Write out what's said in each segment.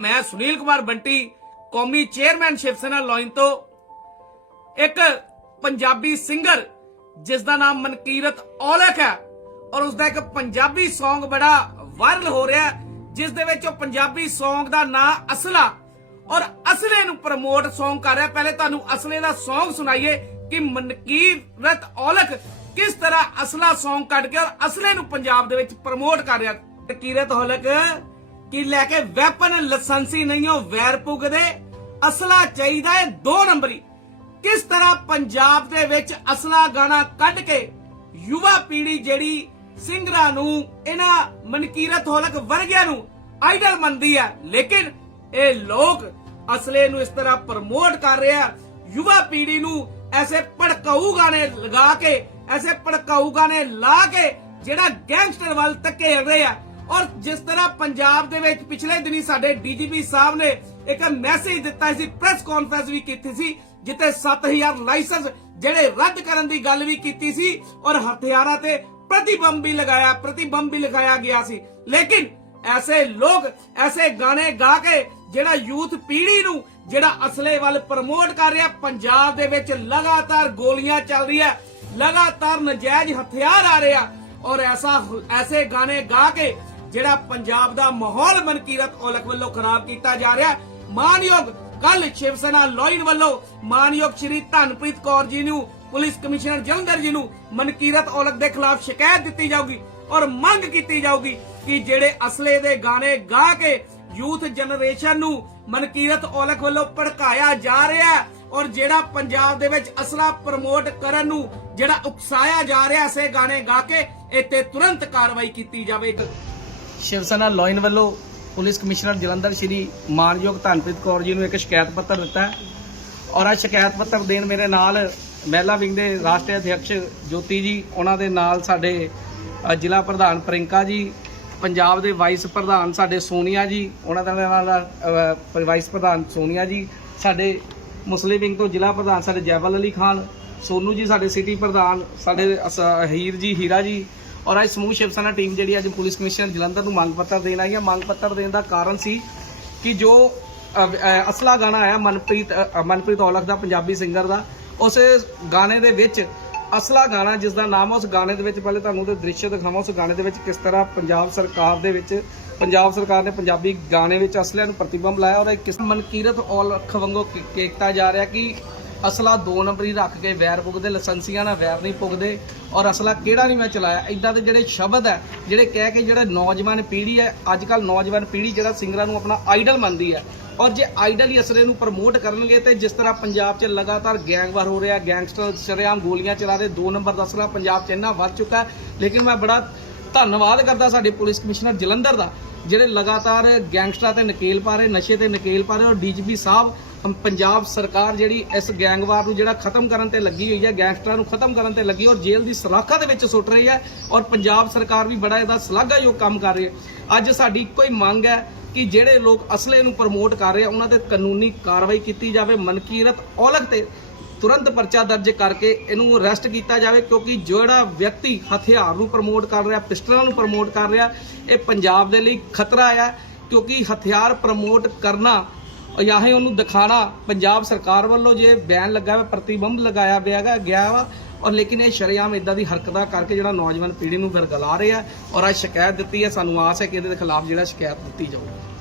ਮੈਂ ਸੁਨੀਲ ਕੁਮਾਰ ਬੰਟੀ, ਕੌਮੀ chairman Shiv Sena lion ਤੋਂ, ਇੱਕ ਪੰਜਾਬੀ ਸਿੰਗਰ, ਜਿਸ ਦਾ ਨਾਮ ਮਨਕੀਰਤ ਔਲਖ ਹੈ ਔਰ ਉਸ ਦਾ ਇੱਕ ਪੰਜਾਬੀ Song ਬੜਾ ਵਾਇਰਲ ਹੋ ਰਿਹਾ ਜਿਸ ਦੇ ਵਿੱਚ ਉਹ ਪੰਜਾਬੀ Song ਦਾ ਨਾਮ ਅਸਲਾ ਔਰ ਅਸਲੇ ਨੂੰ ਪ੍ਰਮੋਟ Song ਕਰ ਰਿਹਾ ਪਹਿਲੇ ਤੁਹਾਨੂੰ ਅਸਲੇ ਦਾ Song ਸੁਣਾਈਏ ਕਿ ਮਨਕੀਰਤ ਔਲਖ ਕਿਸ ਤਰ੍ਹਾਂ ਅਸਲਾ Song ਕੱਢ ਕੇ ਔਰ ਅਸਲੇ ਨੂੰ ਪੰਜਾਬ ਦੇ ਵਿੱਚ ਪ੍ਰਮੋਟ ਕਰ ਰਿਹਾ ਮਨਕੀਰਤ ਔਲਖ ਕਿ ਲੈ ਕੇ ਵੈਪਨ ਲਾਇਸੈਂਸੀ ਨਹੀਂ ਹੋ ਵੈਰ ਪੁੱਗਦੇ, ਅਸਲਾ ਚਾਹੀਦਾ ਹੈ ਦੋ ਨੰਬਰੀ। ਕਿਸ ਤਰ੍ਹਾਂ ਪੰਜਾਬ ਦੇ ਵਿੱਚ ਅਸਲਾ ਗਾਣਾ ਕੱਢ ਕੇ ਯੁਵਾ ਪੀੜ੍ਹੀ ਜਿਹੜੀ ਸਿੰਗਰਾਂ ਨੂੰ, ਇਹਨਾਂ ਮਨਕੀਰਤ ਹੋਲਕ ਵਰਗਿਆਂ ਨੂੰ ਆਈਡਲ ਮੰਨਦੀ ਹੈ, ਲੇਕਿਨ ਇਹ ਲੋਕ ਅਸਲੇ ਨੂੰ ਇਸ ਤਰ੍ਹਾਂ ਪ੍ਰਮੋਟ ਕਰ ਰਿਹਾ ਯੁਵਾ ਪੀੜ੍ਹੀ ਨੂੰ ਐਸੇ ਭੜਕਾਊ ਗਾਣੇ ਲਗਾ ਕੇ, ਐਸੇ ਭੜਕਾਊ ਗਾਣੇ ਲਾ ਕੇ ਜਿਹੜਾ ਗੈਂਗਸਟਰ ਵੱਲ ਧੱਕੇ ਰਹੇ ਆ ਔਰ ਜਿਸ ਤਰ੍ਹਾਂ ਪੰਜਾਬ ਦੇ ਵਿੱਚ ਪਿਛਲੇ ਦਿਨੀ ਸਾਡੇ ਡੀਜੀਪੀ ਸਾਹਿਬ ਨੇ ਇੱਕ ਮੈਸੇਜ ਦਿੱਤਾ ਸੀ ਪ੍ਰੈਸ ਕਾਨਫਰੰਸ ਵੀ ਕੀਤੀ ਸੀ, ਜਿੱਥੇ 7000 ਲਾਇਸੈਂਸ ਜਿਹੜੇ ਰੱਦ ਕਰਨ ਦੀ ਗੱਲ ਵੀ ਕੀਤੀ ਸੀ ਔਰ ਹਥਿਆਰਾਂ ਤੇ ਪ੍ਰਤੀਬੰਬ ਵੀ ਲਗਾਇਆ, ਪ੍ਰਤੀਬੰਬ ਵੀ ਲਗਾਇਆ ਗਿਆ ਸੀ। ਲੇਕਿਨ ਐਸੇ ਲੋਕ, ਐਸੇ ਗਾਣੇ ਗਾ ਕੇ ਜਿਹੜਾ ਯੂਥ ਪੀੜ੍ਹੀ ਨੂੰ ਜਿਹੜਾ ਅਸਲੇ ਵੱਲ ਪ੍ਰਮੋਟ ਕਰ ਰਿਹਾ, ਪੰਜਾਬ ਦੇ ਵਿੱਚ ਲਗਾਤਾਰ ਗੋਲੀਆਂ ਚੱਲ ਰਹੀਆਂ, ਲਗਾਤਾਰ ਨਜਾਇਜ਼ ਹਥਿਆਰ ਆ ਰਿਹਾ ਔਰ ਐਸਾ, ਐਸੇ ਗਾਣੇ ਗਾ ਕੇ ਜਿਹੜਾ ਪੰਜਾਬ ਦਾ ਮਾਹੌਲ ਮਨਕੀਰਤ ਔਲਖ ਵੱਲੋਂ ਖਰਾਬ ਕੀਤਾ ਜਾ ਰਿਹਾ ਮਾਨਯੋਗ ਕੱਲ ਸ਼ਿਵ ਸੈਨਾ ਲੋਇਨ ਵੱਲੋਂ ਮਾਨਯੋਗ ਸ਼੍ਰੀ ਧਨਪ੍ਰੀਤ ਕੌਰ ਜੀ ਨੂੰ, ਪੁਲਿਸ ਕਮਿਸ਼ਨਰ ਜਲੰਧਰ ਜੀ ਨੂੰ ਮਨਕੀਰਤ ਔਲਖ ਦੇ ਖਿਲਾਫ ਸ਼ਿਕਾਇਤ ਦਿੱਤੀ ਜਾਊਗੀ ਔਰ ਮੰਗ ਕੀਤੀ ਜਾਊਗੀ ਕਿ ਜਿਹੜੇ ਅਸਲੇ ਦੇ ਗਾਣੇ ਗਾ ਕੇ ਯੂਥ ਜਨਰੇਸ਼ਨ ਨੂੰ ਮਨਕੀਰਤ ਔਲਖ ਵੱਲੋਂ ਭੜਕਾਇਆ ਜਾ ਰਿਹਾ ਹੈ ਔਰ ਜਿਹੜਾ ਪੰਜਾਬ ਦੇ ਵਿੱਚ ਅਸਲਾ ਪ੍ਰਮੋਟ ਕਰਨ ਨੂੰ ਜਿਹੜਾ ਉਕਸਾਇਆ ਜਾ ਰਿਹਾ ਐਸੇ ਗਾਣੇ ਗਾ ਕੇ, ਇੱਥੇ ਤੁਰੰਤ ਕਾਰਵਾਈ ਕੀਤੀ ਜਾਵੇ। ਸ਼ਿਵ ਸੈਨਾ ਲੋਇਨ ਵੱਲੋਂ ਪੁਲਿਸ ਕਮਿਸ਼ਨਰ ਜਲੰਧਰ ਸ਼੍ਰੀ ਮਾਨਯੋਗ ਧਨਪ੍ਰੀਤ ਕੌਰ ਜੀ ਨੂੰ ਇੱਕ ਸ਼ਿਕਾਇਤ ਪੱਤਰ ਦਿੱਤਾ ਹੈ। ਔਰ ਆ ਸ਼ਿਕਾਇਤ ਪੱਤਰ ਦੇਣ ਮੇਰੇ ਨਾਲ ਮਹਿਲਾ ਵਿੰਗ ਦੇ ਰਾਸ਼ਟਰੀ ਅਧਿਕਸ਼ ਜੋਤੀ ਜੀ, ਉਹਨਾਂ ਦੇ ਨਾਲ ਸਾਡੇ ਜ਼ਿਲ੍ਹਾ ਪ੍ਰਧਾਨ ਪ੍ਰਿੰਕਾ ਜੀ, ਪੰਜਾਬ ਦੇ ਵਾਈਸ ਪ੍ਰਧਾਨ ਸਾਡੇ ਸੋਨੀਆ ਜੀ, ਉਹਨਾਂ ਦੇ ਨਾਲ ਵਾਈਸ ਪ੍ਰਧਾਨ ਸੋਨੀਆ ਜੀ, ਸਾਡੇ ਮੁਸਲਿਮ ਵਿੰਗ ਤੋਂ ਜ਼ਿਲ੍ਹਾ ਪ੍ਰਧਾਨ ਸਾਡੇ ਜੈਵਲ ਅਲੀ ਖਾਨ, ਸੋਨੂ ਜੀ ਸਾਡੇ ਸਿਟੀ ਪ੍ਰਧਾਨ, ਸਾਡੇ ਅਸ- ਹੀਰ ਜੀ, ਹੀਰਾ ਜੀ ਔਰ ਅੱਜ ਸਮੂਹ ਸ਼ਿਵ ਸੈਨਾ ਟੀਮ ਜਿਹੜੀ ਅੱਜ ਪੁਲਿਸ ਕਮਿਸ਼ਨਰ ਜਲੰਧਰ ਨੂੰ ਮੰਗ ਪੱਤਰ ਦੇਣ ਆਈ ਹੈ ਮੰਗ ਪੱਤਰ ਦੇਣ ਦਾ ਕਾਰਨ ਸੀ ਕਿ ਜੋ ਅਸਲਾ ਗਾਣਾ ਆਇਆ ਮਨਪ੍ਰੀਤ ਮਨਪ੍ਰੀਤ ਔਲਖ ਦਾ, ਪੰਜਾਬੀ ਸਿੰਗਰ ਦਾ, ਉਸ ਗਾਣੇ ਦੇ ਵਿੱਚ ਅਸਲਾ ਗਾਣਾ ਜਿਸ ਦਾ ਨਾਮ ਹੈ ਉਸ ਗਾਣੇ ਦੇ ਵਿੱਚ ਪਹਿਲੇ ਤੁਹਾਨੂੰ ਉਹਦੇ ਦ੍ਰਿਸ਼ ਦਿਖਾਵਾਂ, ਉਸ ਗਾਣੇ ਦੇ ਵਿੱਚ ਕਿਸ ਤਰ੍ਹਾਂ ਪੰਜਾਬ ਸਰਕਾਰ ਦੇ ਵਿੱਚ, ਪੰਜਾਬ ਸਰਕਾਰ ਨੇ ਪੰਜਾਬੀ ਗਾਣੇ ਵਿੱਚ ਅਸਲਿਆਂ ਨੂੰ ਪ੍ਰਤੀਬੰਬ ਲਾਇਆ ਔਰ ਇਹ ਕਿਸ ਮਨਕੀਰਤ ਔਲਖ ਵਾਂਗੂ ਕੀ- ਕੀਤਾ ਜਾ ਰਿਹਾ ਕਿ ਅਸਲਾ ਦੋ ਨੰਬਰੀ ਰੱਖ ਕੇ ਵੈਰ ਪੁੱਗਦੇ, ਲਾਇਸੈਂਸੀਆਂ ਨਾਲ ਵੈਰ ਨਹੀਂ ਪੁੱਗਦੇ। ਔਰ ਅਸਲਾ ਕਿਹੜਾ ਨਹੀਂ ਮੈਂ ਚਲਾਇਆ? ਇਦਾਂ ਦੇ ਜਿਹੜੇ ਸ਼ਬਦ ਹੈ, ਜਿਹੜੇ ਕਹਿ ਕੇ ਜਿਹੜੇ ਨੌਜਵਾਨ ਪੀੜ੍ਹੀ ਹੈ ਅੱਜ ਕੱਲ ਨੌਜਵਾਨ ਪੀੜ੍ਹੀ ਜਿਹੜਾ ਸਿੰਗਰਾਂ ਨੂੰ ਆਪਣਾ ਆਈਡਲ ਮੰਨਦੀ ਹੈ। ਔਰ ਜੇ ਆਈਡਲ ਹੀ ਅਸਲੇ ਨੂੰ ਪ੍ਰਮੋਟ ਕਰਨਗੇ ਤੇ ਜਿਸ ਤਰ੍ਹਾਂ ਪੰਜਾਬ 'ਚ ਲਗਾਤਾਰ ਗੈਂਗਵਾਰ ਹੋ ਰਿਹਾ ਗੈਂਗਸਟਰ ਸ਼ਰੇਆਮ ਗੋਲੀਆਂ ਚਲਾ ਰਹੇ, ਦੋ ਨੰਬਰ ਦਾ ਅਸਲਾ ਪੰਜਾਬ 'ਚ ਇੰਨਾ ਵੱਧ ਚੁੱਕਾ ਲੇਕਿਨ ਮੈਂ ਬੜਾ ਧੰਨਵਾਦ ਕਰਦਾ ਸਾਡੇ ਪੁਲਿਸ ਕਮਿਸ਼ਨਰ ਜਲੰਧਰ ਦਾ, ਜਿਹੜੇ ਲਗਾਤਾਰ ਗੈਂਗਸਟਰਾਂ ਤੇ ਨਕੇਲ ਪਾ ਰਹੇ, ਨਸ਼ੇ ਤੇ ਨਕੇਲ ਪਾ ਰਹੇ ਔਰ ਡੀਜੀਪੀ ਸਾਹਿਬ ਪੰਜਾਬ ਸਰਕਾਰ ਜਿਹੜੀ ਇਸ ਗੈਂਗਵਾਰ ਨੂੰ ਜਿਹੜਾ ਖਤਮ ਕਰਨ ਤੇ ਲੱਗੀ ਹੋਈ ਹੈ, ਗੈਂਗਸਟਰਾਂ ਨੂੰ ਖਤਮ ਕਰਨ ਤੇ ਲੱਗੀ ਔਰ ਜੇਲ੍ਹ ਦੀ ਸਲਾਖਾਂ ਦੇ ਵਿੱਚ ਸੁੱਟ ਰਹੀ ਹੈ ਔਰ ਪੰਜਾਬ ਸਰਕਾਰ ਵੀ ਬੜਾ ਇਹਦਾ ਸ਼ਲਾਘਾਯੋਗ ਕੰਮ ਕਰ ਰਹੀ ਹੈ। ਅੱਜ ਸਾਡੀ ਇੱਕੋ ਹੀ ਮੰਗ ਹੈ ਕਿ ਜਿਹੜੇ ਲੋਕ ਅਸਲੇ ਨੂੰ ਪ੍ਰਮੋਟ ਕਰ ਰਹੇ ਆ, ਉਹਨਾਂ ਤੇ ਕਾਨੂੰਨੀ ਕਾਰਵਾਈ ਕੀਤੀ ਜਾਵੇ, ਮਨਕੀਰਤ ਔਲਖ ਤੇ ਤੁਰੰਤ ਪਰਚਾ ਦਰਜ ਕਰਕੇ ਇਹਨੂੰ ਅਰੈਸਟ ਕੀਤਾ ਜਾਵੇ, ਕਿਉਂਕਿ ਜਿਹੜਾ ਵਿਅਕਤੀ ਹਥਿਆਰ ਨੂੰ ਪ੍ਰਮੋਟ ਕਰ ਰਿਹਾ, ਪਿਸਟਲਾਂ ਨੂੰ ਪ੍ਰਮੋਟ ਕਰ ਰਿਹਾ, ਇਹ ਪੰਜਾਬ ਦੇ ਲਈ ਖਤਰਾ ਆ, ਕਿਉਂਕਿ ਹਥਿਆਰ ਪ੍ਰਮੋਟ ਕਰਨਾ ਜਾਂ ਹੀ ਉਹਨੂੰ ਦਿਖਾਣਾ ਪੰਜਾਬ ਸਰਕਾਰ ਵੱਲੋਂ ਜੇ ਬੈਨ ਲੱਗਾ ਹੋਇਆ ਪ੍ਰਤੀਬੰਬ ਲਗਾਇਆ ਗਿਆ ਗਿਆ ਵਾ, ਔਰ ਲੇਕਿਨ ਇਹ ਸ਼ਰੇਆਮ ਇਦਾਂ ਦੀ ਹਰਕਤਾਂ ਕਰਕੇ ਜਿਹੜਾ ਨੌਜਵਾਨ ਪੀੜ੍ਹੀ ਨੂੰ ਗਲਾ ਰਿਹਾ, ਔਰ ਅੱਜ ਸ਼ਿਕਾਇਤ ਦਿੱਤੀ ਹੈ, ਸਾਨੂੰ ਆਸ ਹੈ ਕਿ ਇਹਦੇ ਖਿਲਾਫ ਜਿਹੜਾ ਸ਼ਿਕਾਇਤ ਦਿੱਤੀ ਜਾਊਗੀ।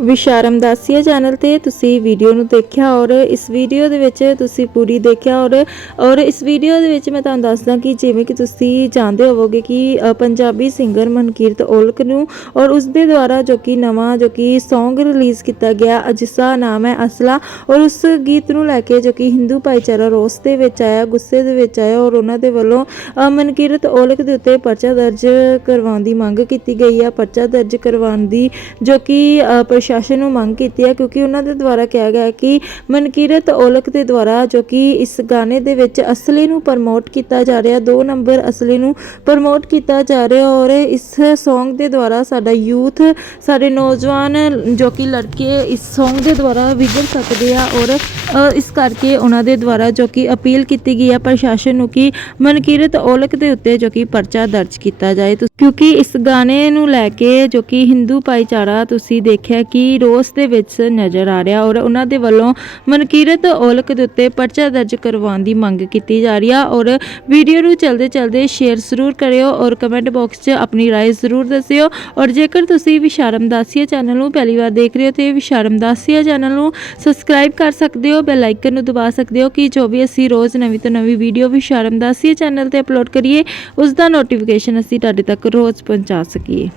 ਵਿਸ਼ਾਰਮ ਦਾਸੀਆ ਚੈਨਲ ਤੇ ਤੁਸੀਂ ਵੀਡੀਓ ਨੂੰ ਦੇਖਿਆ ਔਰ ਇਸ ਵੀਡੀਓ ਦੇ ਵਿੱਚ ਤੁਸੀਂ ਪੂਰੀ ਦੇਖਿਆ ਔਰ ਔਰ ਇਸ ਵੀਡੀਓ ਦੇ ਵਿੱਚ ਮੈਂ ਤੁਹਾਨੂੰ ਦੱਸਦਾ ਕਿ ਜਿਵੇਂ ਕਿ ਤੁਸੀਂ ਜਾਣਦੇ ਹੋਵੋਗੇ ਕਿ ਪੰਜਾਬੀ ਸਿੰਗਰ ਮਨਕੀਰਤ ਔਲਖ ਨੂੰ ਔਰ ਉਸ ਦੇ ਦੁਆਰਾ ਜੋ ਕਿ ਨਵਾਂ ਜੋ ਕਿ Song ਰਿਲੀਜ਼ ਕੀਤਾ ਗਿਆ ਜਿਸਦਾ ਨਾਮ ਹੈ ਅਸਲਾ ਔਰ ਉਸ ਗੀਤ ਨੂੰ ਲੈ ਕੇ ਜੋ ਕਿ ਹਿੰਦੂ ਭਾਈਚਾਰਾ ਰੋਸ ਦੇ ਵਿੱਚ ਆਇਆ ਗੁੱਸੇ ਦੇ ਵਿੱਚ ਆਇਆ ਔਰ ਉਹਨਾਂ ਦੇ ਵੱਲੋਂ ਅ, ਮਨਕੀਰਤ ਔਲਖ ਦੇ ਉੱਤੇ ਪਰਚਾ ਦਰਜ ਕਰਵਾਉਣ ਦੀ ਮੰਗ ਕੀਤੀ ਗਈ ਹੈ ਪਰਚਾ ਦਰਜ ਕਰਵਾਉਣ ਦੀ ਜੋ ਕਿ ਪ੍ਰਸ਼ਾਸਨ ਨੂੰ ਮੰਗ ਕੀਤੀ ਹੈ ਕਿਉਂਕਿ ਉਹਨਾਂ ਦੇ ਦੁਆਰਾ ਕਿਹਾ ਗਿਆ ਕਿ ਮਨਕੀਰਤ ਔਲਖ ਦੇ ਦੁਆਰਾ ਜੋ ਕਿ ਇਸ ਗਾਣੇ ਦੇ ਵਿੱਚ ਅਸਲੀ ਨੂੰ ਪ੍ਰਮੋਟ ਕੀਤਾ ਜਾ ਰਿਹਾ, ਦੋ ਨੰਬਰ ਅਸਲੀ ਨੂੰ ਪ੍ਰਮੋਟ ਕੀਤਾ ਜਾ ਰਿਹਾ ਔਰ ਇਸ Song ਦੇ ਦੁਆਰਾ ਸਾਡਾ ਯੂਥ, ਸਾਡੇ ਨੌਜਵਾਨ ਜੋ ਕਿ ਲੜਕੇ ਇਸ Song ਦੇ ਦੁਆਰਾ ਵਿਗੜ ਸਕਦੇ ਆ ਔਰ ਇਸ ਕਰਕੇ ਉਹਨਾਂ ਦੇ ਦੁਆਰਾ ਜੋ ਕਿ ਅਪੀਲ ਕੀਤੀ ਗਈ ਹੈ ਪ੍ਰਸ਼ਾਸਨ ਨੂੰ ਕਿ ਮਨਕੀਰਤ ਔਲਖ ਦੇ ਉੱਤੇ ਜੋ ਕਿ ਪਰਚਾ ਦਰਜ ਕੀਤਾ ਜਾਏ। ਕਿਉਂਕਿ ਇਸ ਗਾਣੇ ਨੂੰ ਲੈ ਕੇ ਜੋ ਕਿ ਹਿੰਦੂ ਭਾਈਚਾਰਾ ਤੁਸੀਂ ਦੇਖਿਆ ਕਿ ਕਿ ਰੋਸ ਦੇ ਵਿੱਚ ਨਜ਼ਰ ਆ ਰਿਹਾ ਔਰ ਉਹਨਾਂ ਦੇ ਵੱਲੋਂ ਮਨਕੀਰਤ ਔਲਖ ਦੇ ਉੱਤੇ ਪਰਚਾ ਦਰਜ ਕਰਵਾਉਣ ਦੀ ਮੰਗ ਕੀਤੀ ਜਾ ਰਹੀ ਆ ਔਰ ਵੀਡੀਓ ਨੂੰ ਚਲਦੇ ਚਲਦੇ ਸ਼ੇਅਰ ਜ਼ਰੂਰ ਕਰਿਓ ਔਰ ਕਮੈਂਟ ਬਾਕਸ 'ਚ ਆਪਣੀ رائے ਜ਼ਰੂਰ ਦੱਸਿਓ ਔਰ ਜੇਕਰ ਤੁਸੀਂ ਵਿਸ਼ਾਰਮ ਦਾਸੀਆ ਚੈਨਲ ਨੂੰ ਪਹਿਲੀ ਵਾਰ ਦੇਖ ਰਹੇ ਹੋ ਤੇ ਵਿਸ਼ਾਰਮ ਦਾਸੀਆ ਚੈਨਲ ਨੂੰ ਸਬਸਕ੍ਰਾਈਬ ਕਰ ਸਕਦੇ ਹੋ ਬੈਲ ਆਈਕਨ ਨੂੰ ਦਬਾ ਸਕਦੇ ਹੋ ਕਿ ਜੋ ਵੀ ਅਸੀਂ ਰੋਜ਼ ਨਵੀਂ ਤੋਂ ਨਵੀਂ ਵੀਡੀਓ ਵਿਸ਼ਾਰਮ ਦਾਸੀਆ ਚੈਨਲ ਤੇ ਅਪਲੋਡ ਕਰੀਏ ਉਸ ਦਾ ਨੋਟੀਫਿਕੇਸ਼ਨ ਅਸੀਂ ਤੁਹਾਡੇ ਤੱਕ ਰੋਜ਼ ਪਹੁੰਚਾ ਸਕੀਏ